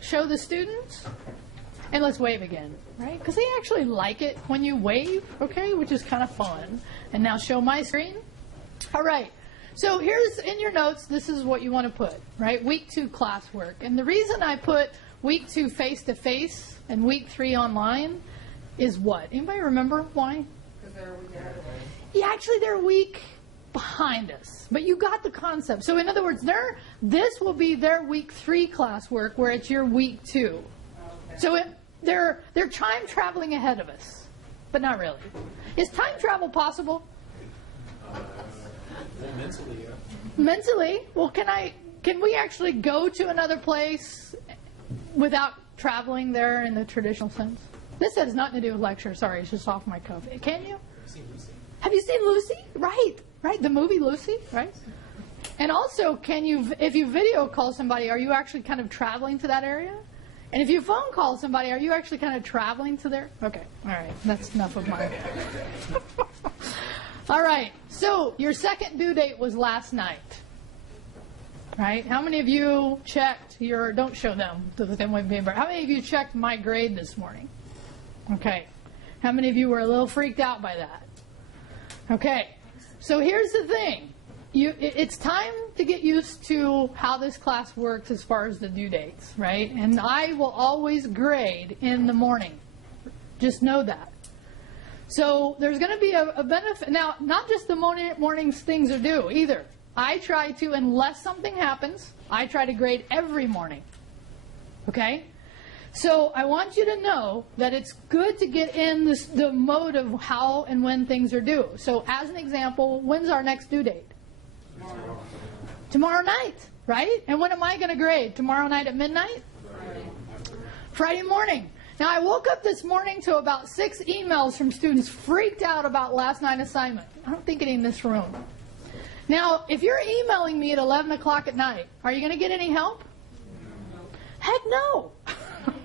show the students. And let's wave again, right? Because they actually like it when you wave, okay, which is kind of fun. And now show my screen. All right. So here's in your notes, this is what you want to put, right? Week 2 classwork. And the reason I put week 2 face-to-face and week 3 online is what? Anybody remember why? Because they're a week ahead of us. Yeah, actually they're a week behind us. But you got the concept. So in other words, this will be their week 3 classwork where it's your week 2. Okay. So they're time traveling ahead of us. But not really. Is time travel possible? Mentally, yeah. Mentally? Well, can we actually go to another place without traveling there in the traditional sense? This has nothing to do with lecture. Sorry, it's just off my cuff. Can you? Have you seen Lucy? Right. The movie Lucy, right? And also, if you video call somebody, are you actually kind of traveling to that area? And if you phone call somebody, are you actually kind of traveling to there? Okay. All right. That's enough of mine. All right. So your second due date was last night. Right? How many of you checked your, don't show them, how many of you checked my grade this morning? Okay. How many of you were a little freaked out by that? Okay. So here's the thing. It's time to get used to how this class works as far as the due dates, right? And I will always grade in the morning. Just know that. So there's going to be a benefit. Now, not just the mornings things are due either. I try to, unless something happens, I try to grade every morning. Okay? So I want you to know that it's good to get in the mode of how and when things are due. So as an example, when's our next due date? Tomorrow night, right? And when am I going to grade? Tomorrow night at midnight? Friday morning. Now, I woke up this morning to about 6 emails from students freaked out about last night's assignment. I'm thinking in this room. Now, if you're emailing me at 11 o'clock at night, are you going to get any help? Heck no.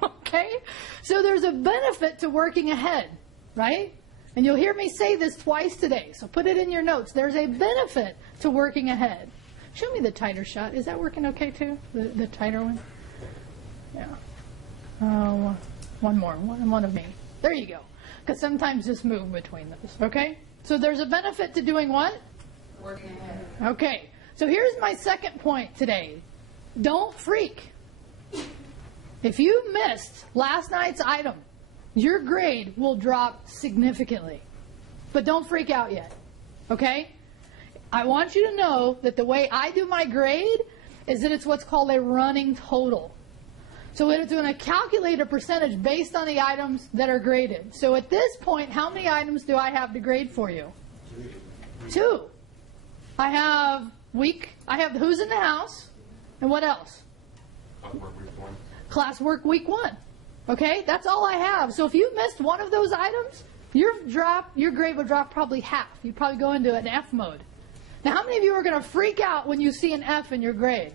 Okay? So there's a benefit to working ahead, right? And you'll hear me say this twice today, so put it in your notes. There's a benefit to working ahead. Show me the tighter shot. Is that working okay too? The tighter one? Yeah. One more. One of me. There you go. Because sometimes just move between those. Okay? So there's a benefit to doing what? Working ahead. Okay. So here's my second point today. Don't freak. If you missed last night's item, your grade will drop significantly. But don't freak out yet. Okay? I want you to know that the way I do my grade is that it's what's called a running total. So it's going to calculate a percentage based on the items that are graded. So at this point, how many items do I have to grade for you? 2. I have who's in the house, and what else? Classwork week 1. Okay, that's all I have. So if you missed one of those items, your grade would drop probably half. You'd probably go into an F mode. Now, how many of you are going to freak out when you see an F in your grade?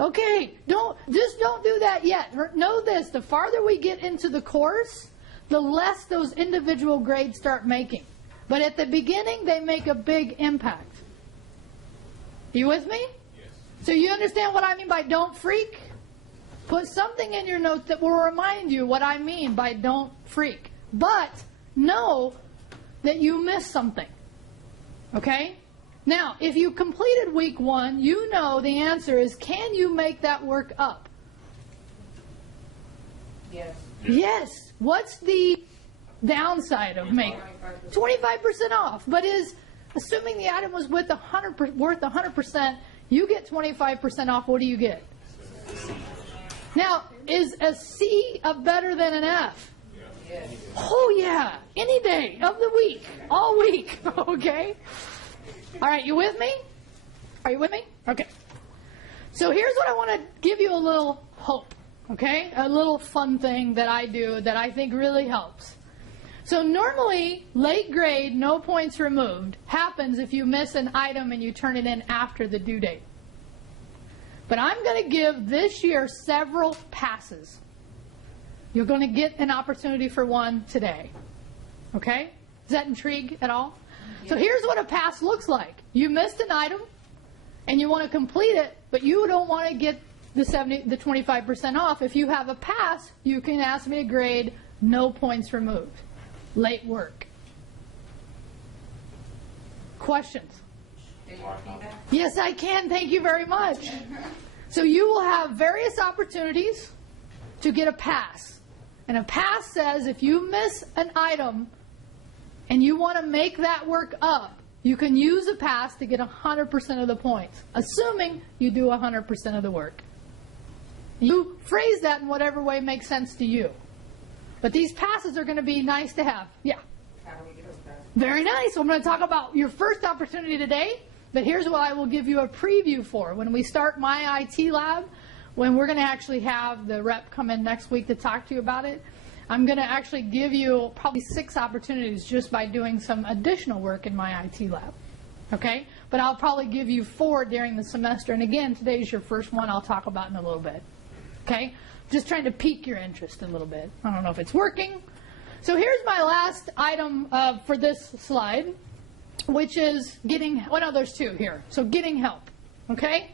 Okay, don't do that yet. Know this, the farther we get into the course, the less those individual grades start making. But at the beginning, they make a big impact. You with me? Yes. So you understand what I mean by don't freak? Put something in your notes that will remind you what I mean by don't freak. But know that you missed something. Okay? Now, if you completed week 1, you know the answer is, can you make that work up? Yes. Yes. What's the downside of making 25% off? But assuming the item was worth 100%, you get 25% off. What do you get? Now, is a C better than an F? Yes. Oh, yeah. Any day of the week. All week. Okay? All right, you with me? Are you with me? Okay. So here's what I want to give you a little hope. Okay? A little fun thing that I do that I think really helps. So normally, late grade, no points removed, happens if you miss an item and you turn it in after the due date. But I'm going to give this year several passes. You're going to get an opportunity for one today. Okay? Does that intrigue at all? So here's what a pass looks like. You missed an item, and you want to complete it, but you don't want to get the 25% off. If you have a pass, you can ask me to grade, no points removed. Late work. Questions? Can you repeat that? Yes, I can. Thank you very much. So you will have various opportunities to get a pass. And a pass says if you miss an item and you want to make that work up, you can use a pass to get 100% of the points, assuming you do 100% of the work. You phrase that in whatever way makes sense to you. But these passes are going to be nice to have. Yeah. How do we get those passes? Very nice. I'm going to talk about your first opportunity today, but here's what I will give you a preview for. When we start my IT lab, when we're going to actually have the rep come in next week to talk to you about it, I'm going to actually give you probably 6 opportunities just by doing some additional work in my IT lab. Okay? But I'll probably give you 4 during the semester. And again, today's your first one I'll talk about in a little bit. Okay? Just trying to pique your interest a little bit. I don't know if it's working. So here's my last item for this slide, which is getting, well, no, there's 2 here. So getting help. Okay?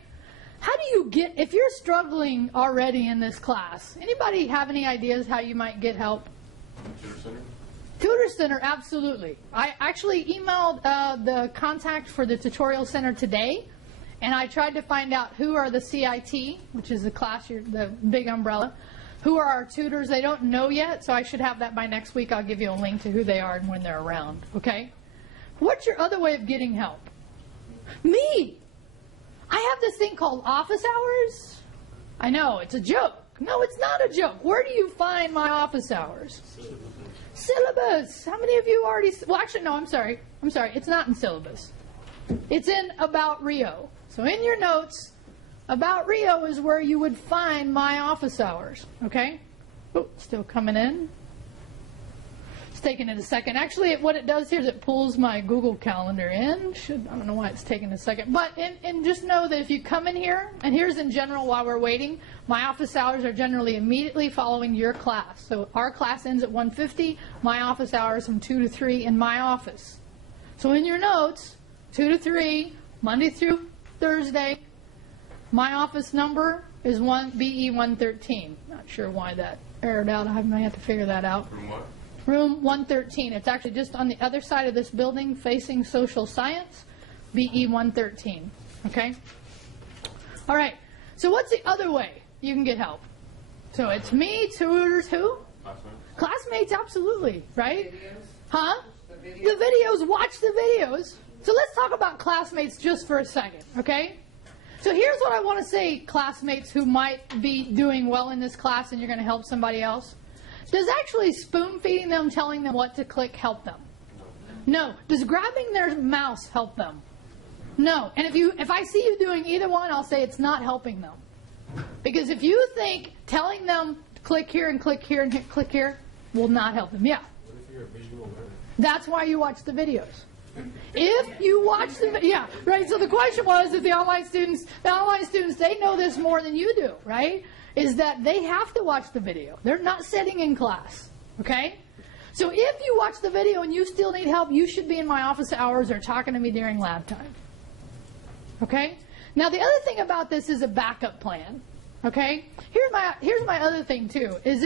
How do you get, if you're struggling already in this class, anybody have any ideas how you might get help? Tutor Center? Tutor Center, absolutely. I actually emailed the contact for the Tutorial Center today, and I tried to find out who are the CIT, which is the class, the big umbrella, who are our tutors. They don't know yet, so I should have that by next week. I'll give you a link to who they are and when they're around, okay? What's your other way of getting help? Me! I have this thing called office hours. I know, it's a joke. No, it's not a joke. Where do you find my office hours? Syllabus. How many of you already... Well, actually, no, I'm sorry. It's not in syllabus. It's in About Rio. So in your notes, About Rio is where you would find my office hours. Okay? Oh, still coming in. It's taking it a second. Actually, what it does here is it pulls my Google Calendar in. I don't know why it's taking a second. But and just know that if you come in here, and here's in general while we're waiting, my office hours are generally immediately following your class. So our class ends at 1:50. My office hours from 2 to 3 in my office. So in your notes, 2 to 3, Monday through Thursday, my office number is BE 113. Not sure why that aired out. I might have to figure that out. From what? Room 113. It's actually just on the other side of this building facing social science, BE 113. Okay? All right. So what's the other way you can get help? So it's me, tutors, who? Classmates? Classmates, absolutely. Right? Videos? Huh? The videos? The videos. Watch the videos. So let's talk about classmates just for a second. Okay? So here's what I want to say, classmates who might be doing well in this class and you're going to help somebody else. Does actually spoon feeding them, telling them what to click, help them? No. Does grabbing their mouse help them? No. And if I see you doing either one, I'll say it's not helping them. Because if you think telling them click here and click here and click here will not help them. Yeah. What if you're a visual learner? That's why you watch the videos. If you watch the, yeah, right. So the question was, if the online students, they know this more than you do, right? Is that they have to watch the video. They're not sitting in class, okay? So if you watch the video and you still need help, you should be in my office hours or talking to me during lab time, okay? Now the other thing about this is a backup plan, okay? Here's my other thing too, is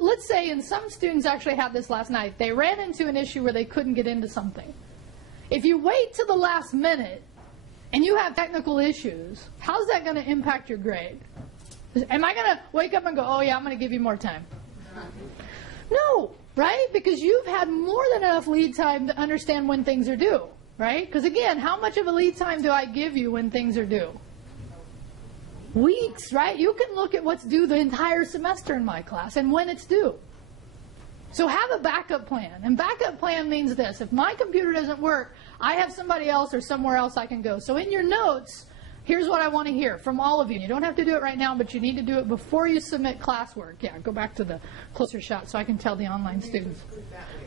let's say, and some students actually had this last night, they ran into an issue where they couldn't get into something. If you wait till the last minute and you have technical issues, how's that going to impact your grade? Am I going to wake up and go, oh yeah, I'm going to give you more time? No, right? Because you've had more than enough lead time to understand when things are due, right? Because again, how much of a lead time do I give you when things are due? Weeks, right? You can look at what's due the entire semester in my class and when it's due. So have a backup plan. And backup plan means this. If my computer doesn't work, I have somebody else or somewhere else I can go. So in your notes, here's what I want to hear from all of you. You don't have to do it right now, but you need to do it before you submit classwork. Yeah, go back to the closer shot so I can tell the online students.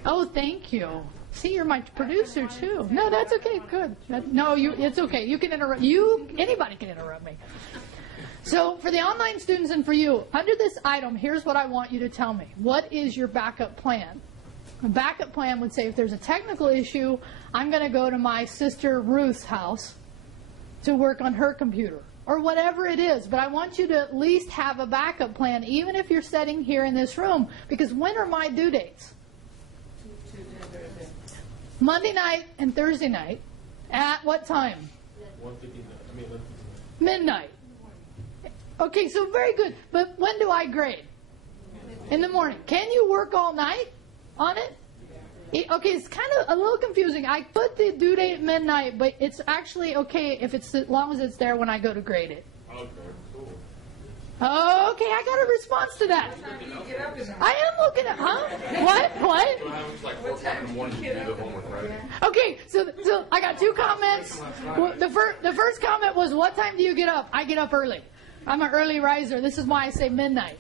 Oh, thank you. See, you're my producer too. No, that's okay. Good. It's okay. You can interrupt. Anybody can interrupt me. So for the online students and for you, under this item, here's what I want you to tell me. What is your backup plan? A backup plan would say if there's a technical issue, I'm going to go to my sister Ruth's house to work on her computer. or whatever it is. But I want you to at least have a backup plan, even if you're sitting here in this room. Because when are my due dates? Monday night and Thursday night. At what time? 1:59. Midnight. Okay, so very good. But when do I grade? In the morning. Can you work all night on it? Okay, it's kind of a little confusing. I put the due date at midnight, but it's actually okay if it's as long as it's there when I go to grade it. Okay, cool. Okay, I got a response to that. I am looking at, huh? What? So how it's like 4 o'clock in the morning to do the homework, right? Okay, so I got 2 comments. The first comment was, what time do you get up? I get up early. I'm an early riser. This is why I say midnight.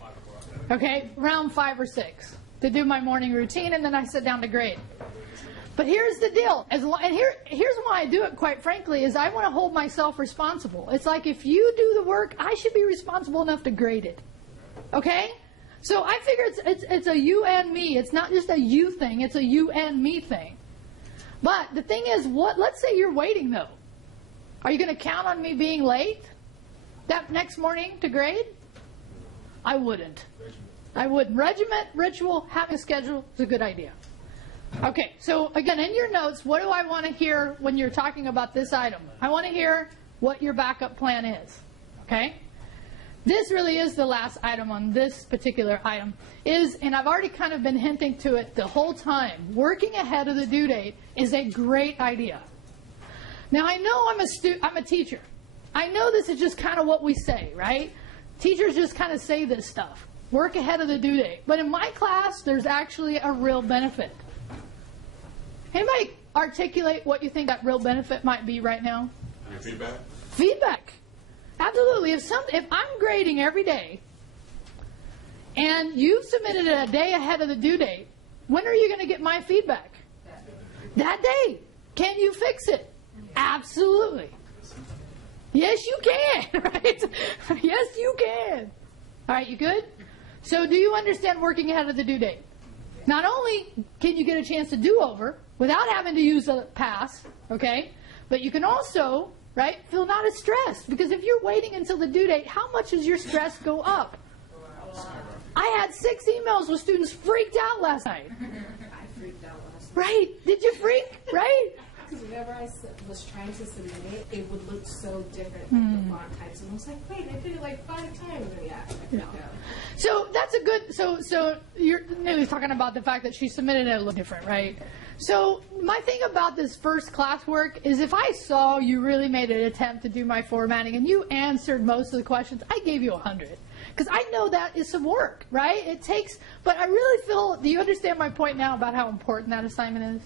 Okay, around 5 or 6 to do my morning routine, and then I sit down to grade. But here's the deal, here's why I do it, quite frankly, is I want to hold myself responsible. It's like if you do the work, I should be responsible enough to grade it. Okay? So I figure it's a you and me. It's not just a you thing, it's a you and me thing. But the thing is, let's say you're waiting though. Are you going to count on me being late that next morning to grade? I wouldn't. Regiment, ritual, having a schedule is a good idea. Okay, so again, in your notes, what do I want to hear when you're talking about this item? I want to hear what your backup plan is. Okay? This really is the last item on this particular item. And I've already kind of been hinting to it the whole time, working ahead of the due date is a great idea. Now, I know I'm a teacher. I know this is just kind of what we say, right? Teachers just kind of say this stuff. Work ahead of the due date. But in my class, there's actually a real benefit. Anybody articulate what you think that real benefit might be right now? Your feedback? Feedback. Absolutely. If I'm grading every day, and you've submitted it a day ahead of the due date, when are you going to get my feedback? That day. Can you fix it? Absolutely. Yes, you can, right? Yes, you can. All right, you good? So do you understand working ahead of the due date? Not only can you get a chance to do over without having to use a pass, okay, but you can also, right, feel not as stressed. Because if you're waiting until the due date, how much does your stress go up? I had 6 emails with students freaked out last night. I freaked out last night. Right? Did you freak? Right? Because whenever I was trying to submit it, it would look so different, like the font types. And I was like, wait, I did it like 5 times. And yeah, I freaked out. So that's a good, so you're talking about the fact that she submitted it a little different, right? So my thing about this first classwork is if I saw you really made an attempt to do my formatting and you answered most of the questions, I gave you 100. Because I know that is some work, right? It takes, but I really feel, do you understand my point now about how important that assignment is?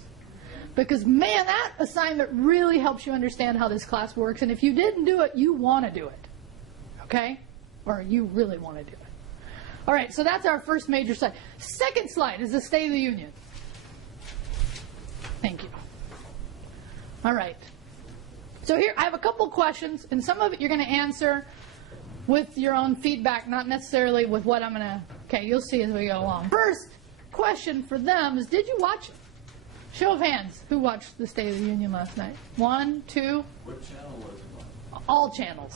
Because, man, that assignment really helps you understand how this class works. And if you didn't do it, you want to do it. Okay? Or you really want to do it. All right, so that's our first major slide. Second slide is the State of the Union. Thank you. All right. So here, I have a couple questions, and some of it you're going to answer with your own feedback, not necessarily with what I'm going to, okay, you'll see as we go along. First question for them is, did you watch it? Show of hands. Who watched the State of the Union last night? 1, 2. What channel was it on? All channels.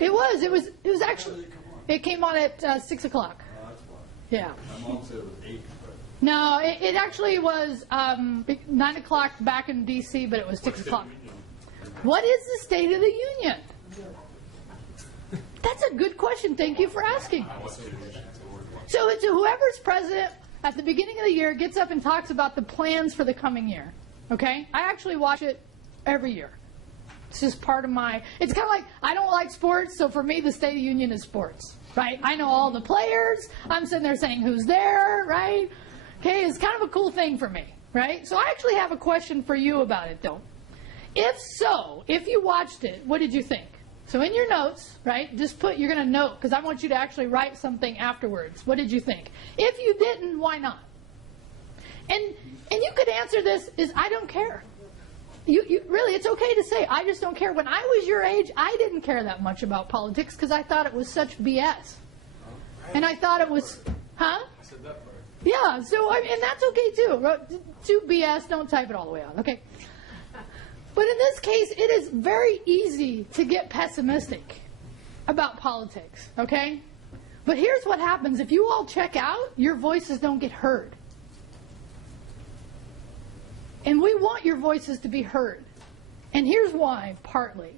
It was actually, it came on at 6 o'clock. Oh, that's why. Yeah. My mom said it was 8. No, it actually was 9 o'clock back in D.C., but it was 6 o'clock. What is the State of the Union? That's a good question. Thank you for asking. So it's whoever's president at the beginning of the year gets up and talks about the plans for the coming year. Okay? I actually watch it every year. It's just part of my, it's kind of like, I don't like sports, so for me the State of the Union is sports. Right? I know all the players. I'm sitting there saying who's there, right? Okay, it's kind of a cool thing for me, right? So I actually have a question for you about it, though. If you watched it, what did you think? So in your notes, right, just put, you're going to note, because I want you to actually write something afterwards. What did you think? If you didn't, why not? And you could answer this is, I don't care. You really, it's okay to say, I just don't care. When I was your age, I didn't care that much about politics because I thought it was such BS. And I thought it was, huh? I said that part. Yeah, so, and that's okay too. To BS, don't type it all the way out, okay? But in this case, it is very easy to get pessimistic. about politics, okay? But here's what happens. If you all check out, your voices don't get heard. And we want your voices to be heard. And here's why, partly.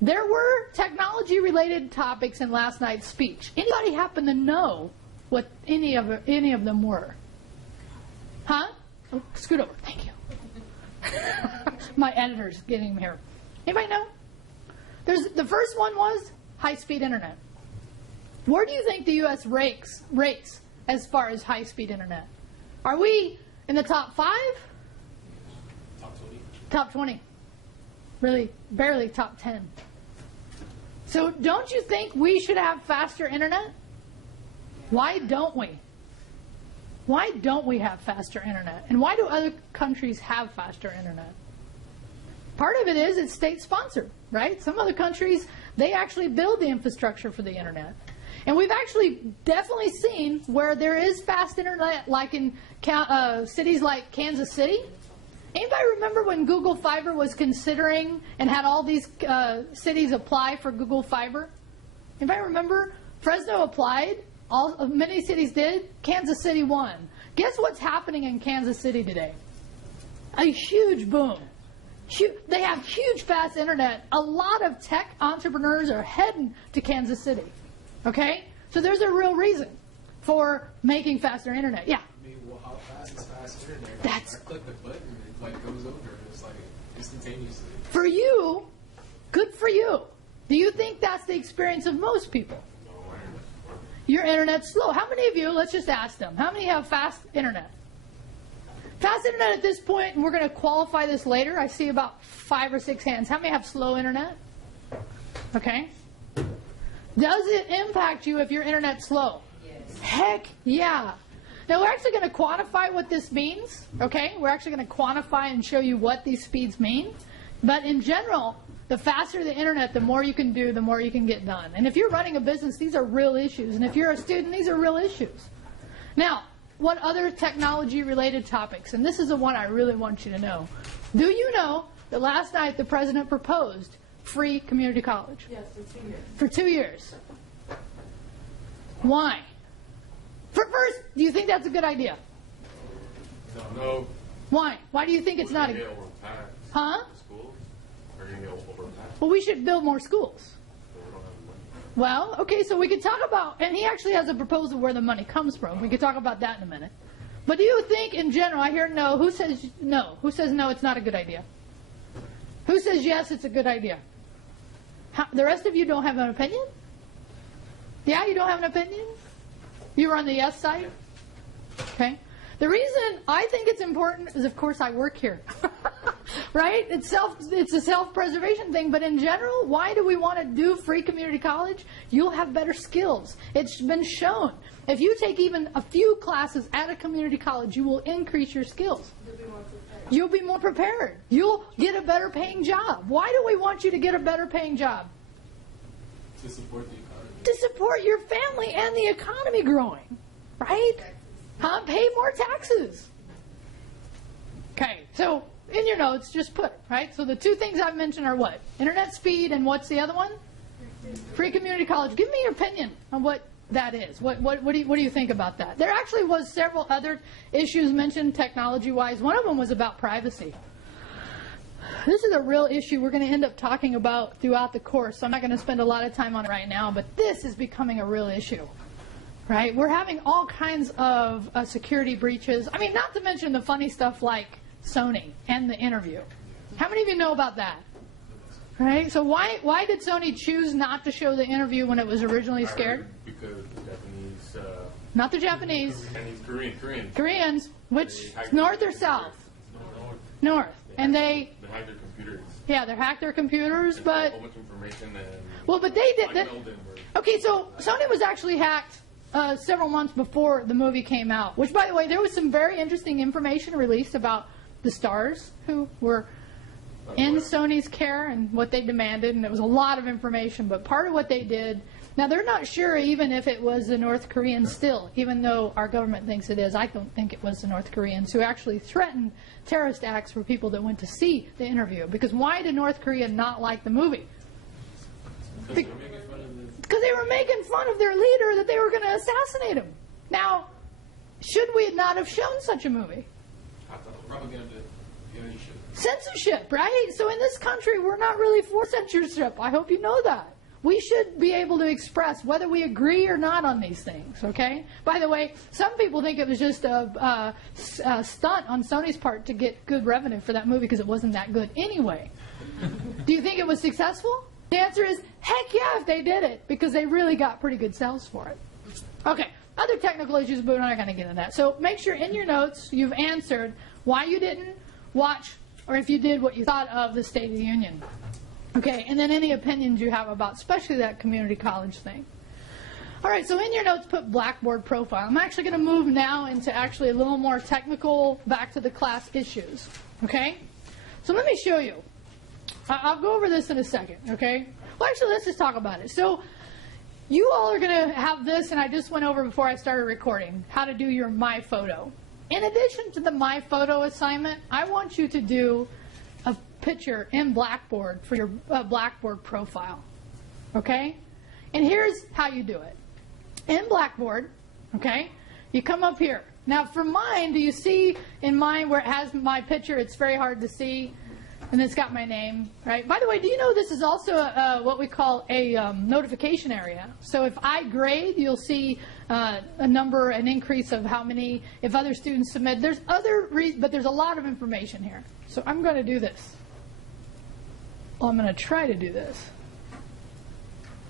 There were technology-related topics in last night's speech. Anybody happen to know what any of them were? Huh? Oh, scoot over. Thank you. My editor's getting here. Anybody know? The first one was high-speed internet. Where do you think the U.S. rates as far as high-speed internet? Are we in the top 5? Top 20. Top 20. Really, barely top 10. So don't you think we should have faster internet? Why don't we? Why don't we have faster internet? And why do other countries have faster internet? Part of it is it's state-sponsored, right? Some other countries, they actually build the infrastructure for the internet. And we've actually definitely seen where there is fast internet, like in cities like Kansas City. Anybody remember when Google Fiber was considering and had all these cities apply for Google Fiber? Anybody remember? Fresno applied. Many cities did. Kansas City won. Guess what's happening in Kansas City today? A huge boom. They have huge fast internet. A lot of tech entrepreneurs are heading to Kansas City. Okay? So there's a real reason for making faster internet. Yeah? I mean, well, how fast is fast internet? I click the button, it like goes over. It's like instantaneously. For you, good for you. Do you think that's the experience of most people? Your internet's slow. How many of you, let's just ask them, how many have fast internet? Fast internet at this point, and we're going to qualify this later. I see about 5 or 6 hands. How many have slow internet? Okay. Does it impact you if your internet's slow? Yes. Heck yeah. Now we're actually going to quantify what this means. Okay. We're actually going to quantify and show you what these speeds mean. But in general, the faster the internet, the more you can do, the more you can get done. And if you're running a business, these are real issues. And if you're a student, these are real issues. Now, what other technology-related topics? And this is the one I really want you to know. Do you know that last night the president proposed free community college? Yes, for 2 years. For 2 years. Why? First, do you think that's a good idea? No. Why? Why do you think it's not a good idea? Huh? Schools? Are you going to get overpassed? Well, we should build more schools. Well, okay, so we could talk about, and he actually has a proposal where the money comes from. We could talk about that in a minute. But do you think, in general, I hear no. Who says no? Who says no, it's not a good idea? Who says yes, it's a good idea? The rest of you don't have an opinion? Yeah, you don't have an opinion? You were on the yes side? Okay. The reason I think it's important is, of course, I work here. Right? It's a self-preservation thing, but in general, why do we want to do free community college? You'll have better skills. It's been shown. If you take even a few classes at a community college, you will increase your skills. You'll be more prepared. You'll get a better paying job. Why do we want you to get a better paying job? To support the economy. To support your family and the economy growing. Right? Huh? Pay more taxes. Okay, so in your notes, just put it, right? So the 2 things I've mentioned are what? Internet speed, and what's the other one? Free community college. Give me your opinion on what that is. What do you think about that? There actually was several other issues mentioned technology-wise. One of them was about privacy. This is a real issue we're going to end up talking about throughout the course. So I'm not going to spend a lot of time on it right now, but this is becoming a real issue. Right? We're having all kinds of security breaches. I mean, not to mention the funny stuff like Sony and the interview. How many of you know about that? Right? So why did Sony choose not to show the interview when it was originally scared? Because the Japanese... Not the Japanese. Koreans. Which, north or south? North. And they hacked their computers. Yeah, they hacked their computers, but... So much information and... Well, but they did... Okay, so Sony was actually hacked several months before the movie came out. Which, by the way, there was some very interesting information released about the stars who were in Sony's care and what they demanded, and it was a lot of information. But part of what they did, now they're not sure even if it was the North Koreans still, even though our government thinks it is. I don't think it was the North Koreans who actually threatened terrorist acts for people that went to see the interview. Because why did North Korea not like the movie? Because they were making fun of their leader that they were going to assassinate him. Now, should we not have shown such a movie? Propaganda. Yeah, you should. Censorship, right? So in this country, we're not really for censorship. I hope you know that. We should be able to express whether we agree or not on these things, okay? By the way, some people think it was just a stunt on Sony's part to get good revenue for that movie because it wasn't that good anyway. Do you think it was successful? The answer is, heck yeah, if they did it, because they really got pretty good sales for it. Okay, other technical issues, but we're not going to get into that. So make sure in your notes you've answered why you didn't watch, or if you did, what you thought of the State of the Union. Okay, and then any opinions you have about, especially that community college thing. All right, so in your notes, put Blackboard Profile. I'm actually going to move now into actually a little more technical, back to the class issues. Okay? So let me show you. I'll go over this in a second, okay? Well, actually, let's just talk about it. So you all are going to have this, and I just went over before I started recording, how to do your My Photo. In addition to the My Photo assignment, I want you to do a picture in Blackboard for your Blackboard profile, okay? And here's how you do it. In Blackboard, okay, you come up here. Now for mine, do you see in mine where it has my picture, it's very hard to see, and it's got my name, right? By the way, do you know this is also what we call a notification area? So if I grade, you'll see a number, an increase of how many, if other students submit. There's other reasons, but there's a lot of information here. So I'm going to do this. Well, I'm going to try to do this.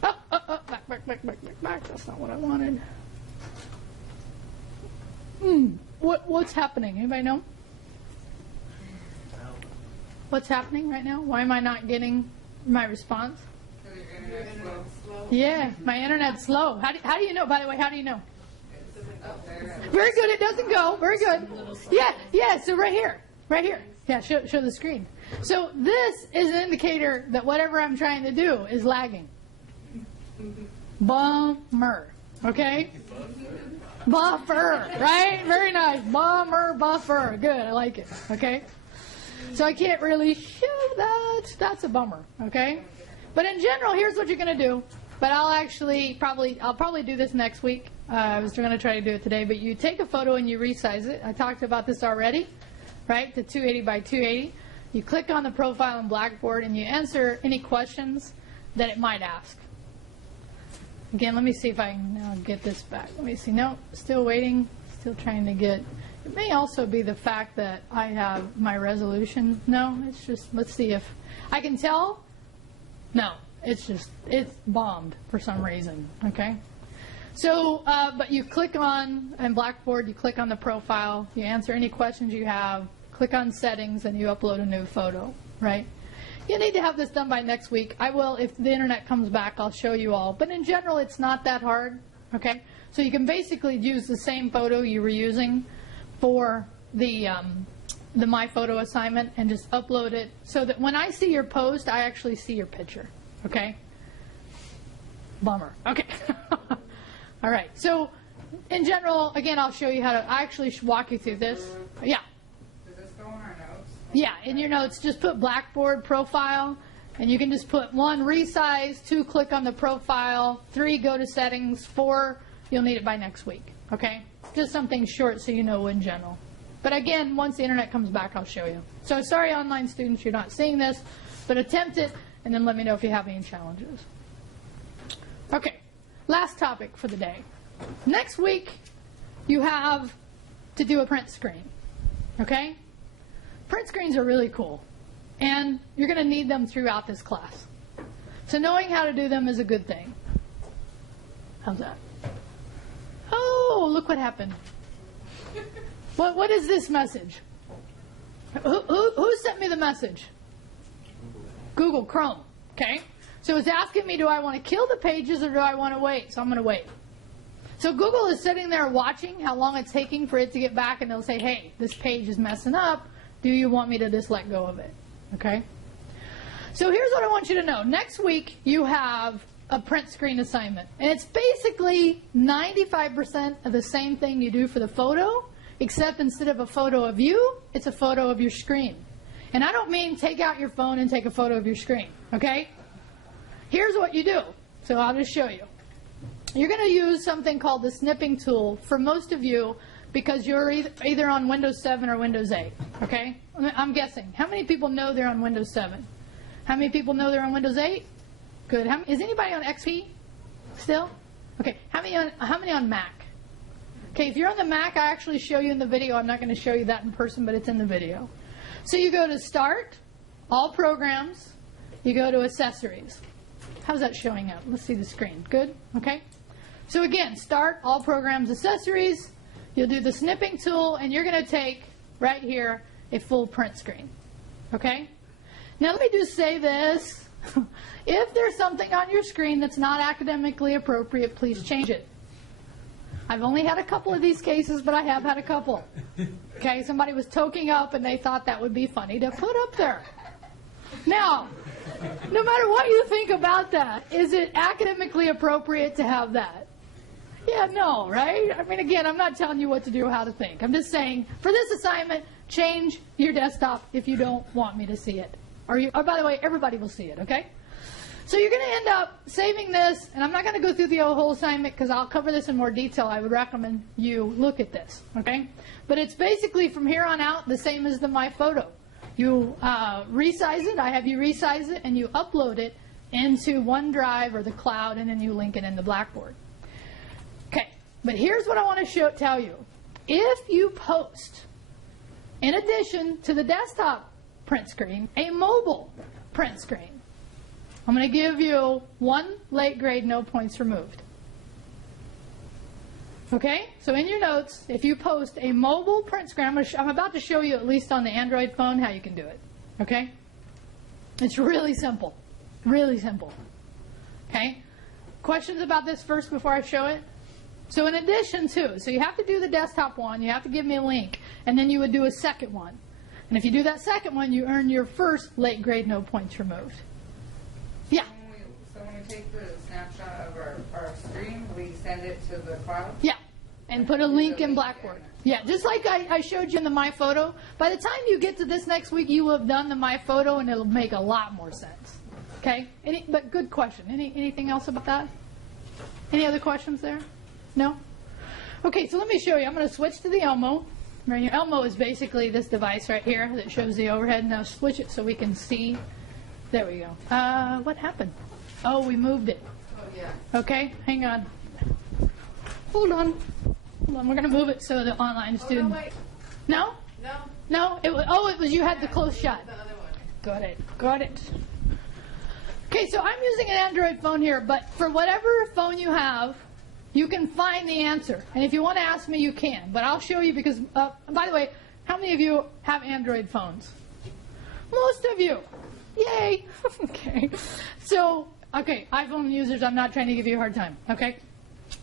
Back. That's not what I wanted. What's happening? Anybody know? What's happening right now? Why am I not getting my response? Yeah, my internet's slow. How do you know? By the way, how do you know? Very good. It doesn't go. Very good. Yeah. So right here. Yeah, show the screen. So this is an indicator that whatever I'm trying to do is lagging. Bummer. Okay? Buffer. Right? Very nice. Buffer. Good. I like it. Okay? So I can't really show that. That's a bummer. Okay? But in general, here's what you're going to do. But I'll probably do this next week. I was going to try to do it today. But you take a photo and you resize it. I talked about this already. Right? The 280 by 280. You click on the profile in Blackboard and you answer any questions that it might ask. Again, let me see if I can now get this back. Let me see. No, still waiting. Still trying to get. It may also be the fact that I have my resolution. No, it's just, let's see if I can tell. No, it's bombed for some reason. Okay. So, but you click on, in Blackboard, you click on the profile, you answer any questions you have, click on settings, and you upload a new photo, right? You need to have this done by next week. I will, if the internet comes back, I'll show you all. But in general, it's not that hard, okay? So you can basically use the same photo you were using for the My Photo assignment and just upload it so that when I see your post, I actually see your picture, okay? Bummer. Okay. All right. So in general, again, I'll show you how to actually walk you through this. Yeah. Does this go in our notes? Yeah, in your notes, just put Blackboard Profile, and you can just put 1, resize, 2, click on the profile, 3, go to settings, 4, you'll need it by next week, okay? Just something short so you know in general. But again, once the internet comes back, I'll show you. So sorry, online students, you're not seeing this, but attempt it, and then let me know if you have any challenges. Okay, last topic for the day. Next week, you have to do a print screen, okay? Print screens are really cool, and you're going to need them throughout this class. So knowing how to do them is a good thing. How's that? Oh, look what happened. What is this message? Who sent me the message? Google Chrome, okay? So it's asking me, do I want to kill the pages or do I want to wait? So I'm going to wait. So Google is sitting there watching how long it's taking for it to get back, and they'll say, hey, this page is messing up. Do you want me to just let go of it? Okay? So here's what I want you to know. Next week, you have a print screen assignment. And it's basically 95% of the same thing you do for the photo, except instead of a photo of you, it's a photo of your screen. And I don't mean take out your phone and take a photo of your screen. Okay? Here's what you do. so I'll just show you. You're going to use something called the snipping tool for most of you because you're either on Windows 7 or Windows 8, okay? I'm guessing. How many people know they're on Windows 7? How many people know they're on Windows 8? Good. Is anybody on XP still? Okay. How many on Mac? Okay, if you're on the Mac, I actually show you in the video. I'm not going to show you that in person, but it's in the video. So you go to Start, All Programs. You go to Accessories. How's that showing up? Let's see the screen. Good? Okay. So again, Start, All Programs, Accessories. You'll do the snipping tool, and you're going to take, right here, a full print screen. Okay? Now let me just say this. If there's something on your screen that's not academically appropriate, please change it. I've only had a couple of these cases, but I have had a couple. Okay, somebody was toking up and they thought that would be funny to put up there. Now, no matter what you think about that, is it academically appropriate to have that? Yeah, no, right? I mean, again, I'm not telling you what to do or how to think. I'm just saying, for this assignment, change your desktop if you don't want me to see it. Or by the way, everybody will see it, okay? So you're going to end up saving this, and I'm not going to go through the whole assignment because I'll cover this in more detail. I would recommend you look at this, okay? But it's basically from here on out the same as the My Photo. You resize it, I have you resize it, and you upload it into OneDrive or the cloud, and then you link it in the Blackboard. Okay, but here's what I want to tell you. If you post, in addition to the desktop print screen, a mobile print screen, I'm going to give you 1 late grade, no points removed. Okay? So in your notes, if you post a mobile print screen, I'm about to show you, at least on the Android phone, how you can do it. Okay? It's really simple. Really simple. Okay? Questions about this first before I show it? So in addition to, so you have to do the desktop one, you have to give me a link, and then you would do a second one. And if you do that second one, you earn your first late grade, no points removed. Yeah. So when we take the snapshot of our screen, we send it to the cloud? Yeah, and put a link in Blackboard. Yeah, just like I showed you in the My Photo. By the time you get to this next week, you will have done the My Photo, and it'll make a lot more sense. Okay? But good question. Anything else about that? Any other questions there? No? Okay, so let me show you. I'm going to switch to the Elmo. Right here. Elmo is basically this device right here that shows the overhead. Now switch it so we can see. There we go. What happened? Oh, we moved it. Oh, yeah. Okay, hang on. Hold on. Hold on. We're going to move it so the online student. Oh, no, wait. No? No. No? It was you had the close shot. The other one. Got it. Got it. Okay, so I'm using an Android phone here, but for whatever phone you have, you can find the answer. And if you want to ask me, you can. But I'll show you because, by the way, how many of you have Android phones? Most of you. Yay! Okay. So, okay, iPhone users, I'm not trying to give you a hard time, okay?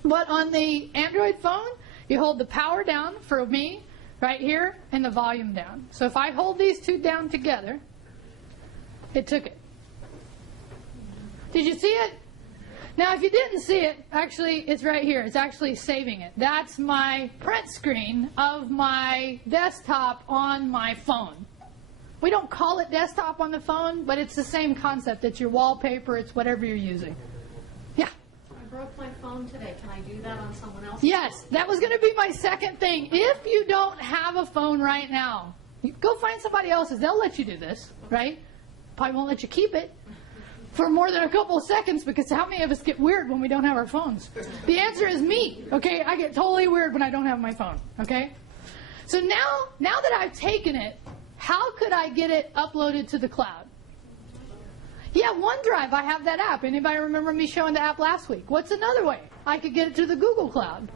But on the Android phone, you hold the power down for me right here and the volume down. So if I hold these two down together, it took it. Did you see it? Now, if you didn't see it, actually, it's right here. It's actually saving it. That's my print screen of my desktop on my phone. We don't call it desktop on the phone, but it's the same concept. It's your wallpaper. It's whatever you're using. Yeah? I broke my phone today. Can I do that on someone else's Yes, phone? that was going to be my second thing. If you don't have a phone right now, go find somebody else's. They'll let you do this, right? Probably won't let you keep it for more than a couple of seconds because how many of us get weird when we don't have our phones? The answer is me, okay? I get totally weird when I don't have my phone, okay? So now that I've taken it, how could I get it uploaded to the cloud? Yeah, OneDrive, I have that app. Anybody remember me showing the app last week? What's another way? I could get it to the Google Cloud.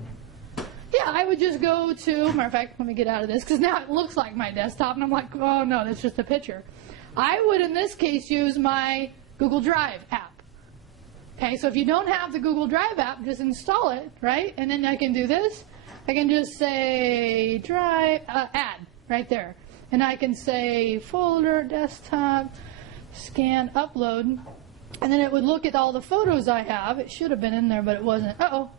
Yeah, I would just go to, matter of fact, let me get out of this, because now it looks like my desktop, and I'm like, oh no, that's just a picture. I would, in this case, use my Google Drive app. Okay, so if you don't have the Google Drive app, just install it, right? And then I can do this. I can just say Drive, add, right there. And I can say folder, desktop, scan, upload. And then it would look at all the photos I have. It should have been in there, but it wasn't. Uh-oh.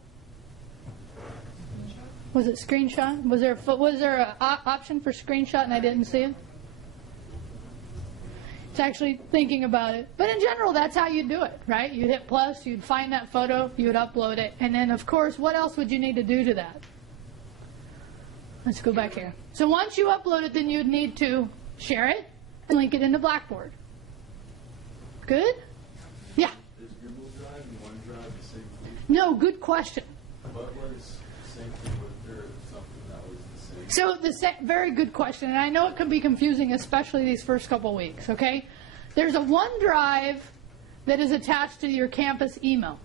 Was it screenshot? Was there an option for screenshot and I didn't see it? It's actually thinking about it. But in general, that's how you do it, right? You'd hit plus, you'd find that photo, you would upload it, and then, of course, what else would you need to do to that? Let's go back here. So once you upload it, then you'd need to share it and link it into Blackboard. Good? Yeah? Is Google Drive and OneDrive the same thing? No, good question. What was the same thing with there something that was the same? So very good question, and I know it can be confusing, especially these first couple weeks, okay? There's a OneDrive that is attached to your campus email,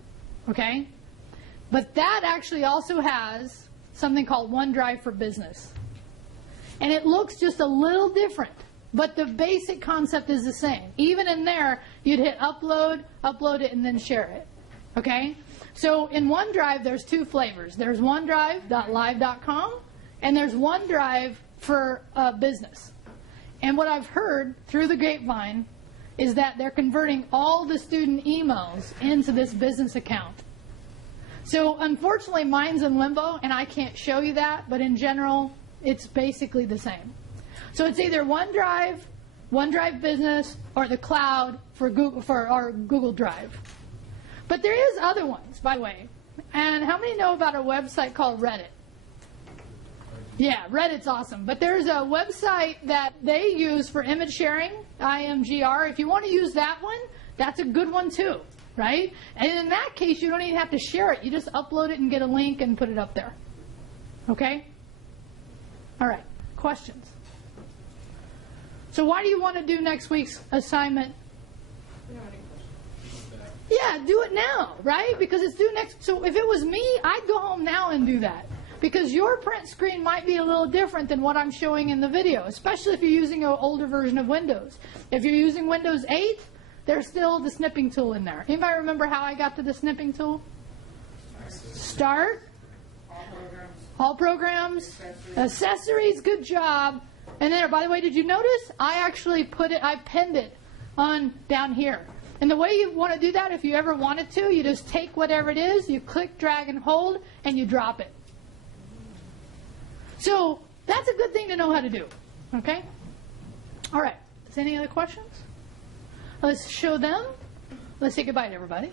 okay? But that actually also has something called OneDrive for Business. And it looks just a little different, but the basic concept is the same. Even in there, you'd hit upload it, and then share it, okay? So in OneDrive, there's two flavors. There's OneDrive.live.com, and there's OneDrive for Business. And what I've heard through the grapevine is that they're converting all the student emails into this business account. So unfortunately, mine's in limbo, and I can't show you that, but in general, it's basically the same. So it's either OneDrive, OneDrive Business, or the cloud for Google Drive. But there is other ones, by the way. And how many know about a website called Reddit? Yeah, Reddit's awesome. But there's a website that they use for image sharing, IMGR. If you want to use that one, that's a good one too, right? And in that case, you don't even have to share it. You just upload it and get a link and put it up there. Okay? All right. Questions? So why do you want to do next week's assignment? Yeah, do it now, right? Because it's due next. So if it was me, I'd go home now and do that. Because your print screen might be a little different than what I'm showing in the video, especially if you're using an older version of Windows. If you're using Windows 8, there's still the snipping tool in there. Anybody remember how I got to the snipping tool? Start. All programs. Accessories, good job. And there, by the way, did you notice? I actually I pinned it on down here. And the way you want to do that, if you ever wanted to, you just take whatever it is, you click, drag, and hold, and you drop it. So that's a good thing to know how to do. Okay? All right. Is any other questions? Let's show them. Let's say goodbye to everybody.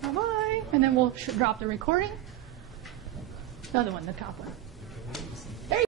Bye-bye. And then we'll drop the recording. The other one, the top one.